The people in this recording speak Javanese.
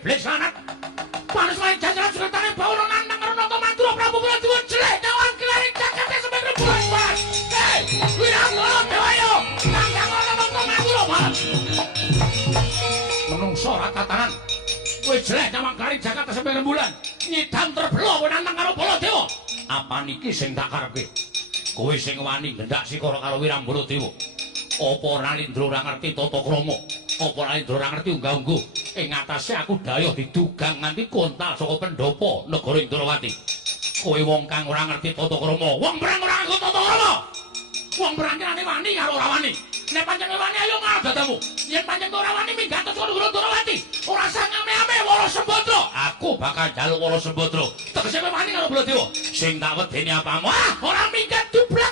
iblis lanat. Panas lain jajaran suratane bawono nantang karo Nata Mantura Prabu Baladewa jelek nyawang kilaring jakate sampe rembulan pas. Hei, Wirangkala Dewayo, nantang karo Nata Mantura Mas. Menungso ora tatanan. Kowe jelek nyawang kilaring jakate sampe rembulan. Nyidam terbelo kowe nantang karo Baladewa. Apa niki sing tak karepe? Kowe sing wani ngendak sikara karo Wirambara Dewa. Apa Ralindra ora ngerti tata krama? Apa Ralindra ora ngerti unggah-ungguh? Ing atase aku dayuh didugang nganti kontal saka pendopo negara Indrawati. Kowe wong kang ora ngerti tata krama, wong perang ora ngerti tata krama. Wong perang kirane wani karo ora wani. Nek pancen wani ayo ngarep dadamu. Yen pancen ora wani minggat saka negara Indrawati, ora sangame-ame Wala Sembadra. Aku bakal njaluk Wala Sembadra. Tegese kowe wani karo Baladewa. Sing tak wedeni apamu? Ah, ora minggat dublak